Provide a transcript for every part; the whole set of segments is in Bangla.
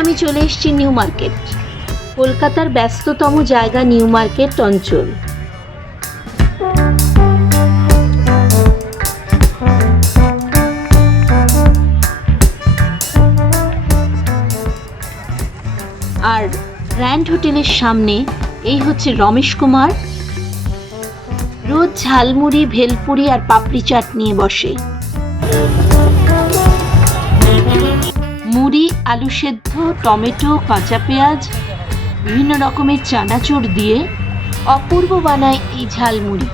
আমি চলে এসেছি নিউ মার্কেট, কলকাতার ব্যস্ততম জায়গা নিউ মার্কেট অঞ্চল। আর গ্র্যান্ড হোটেলের সামনে এই হচ্ছে রমেশ কুমার, রোজ ঝালমুড়ি, ভেলপুরি আর পাপড়ি চাট নিয়ে বসে। মুড়ি, আলু সেদ্ধ, টমেটো, কাঁচা পেঁয়াজ, বিভিন্ন রকমের চানাচুর দিয়ে অপূর্ব বানায় এই ঝালমুড়ি।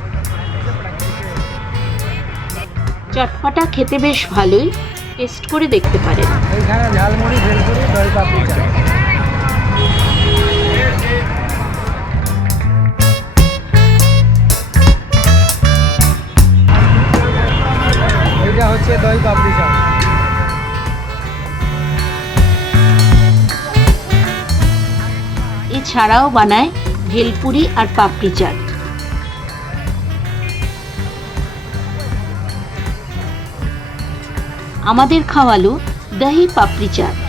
চটপাটা, খেতে বেশ ভালোই, টেস্ট করে দেখতে পারেন। এইখানে ঝালমুড়ি, ভেলপুরি, দই পাপড়ি চাট। এইটা হচ্ছে দই পাপড়ি চাট। এছাড়াও বানায় ভেলপুরি আর পাপড়ি চাট। আমাদের খাওয়ালো দহি পাপড়ি চাট।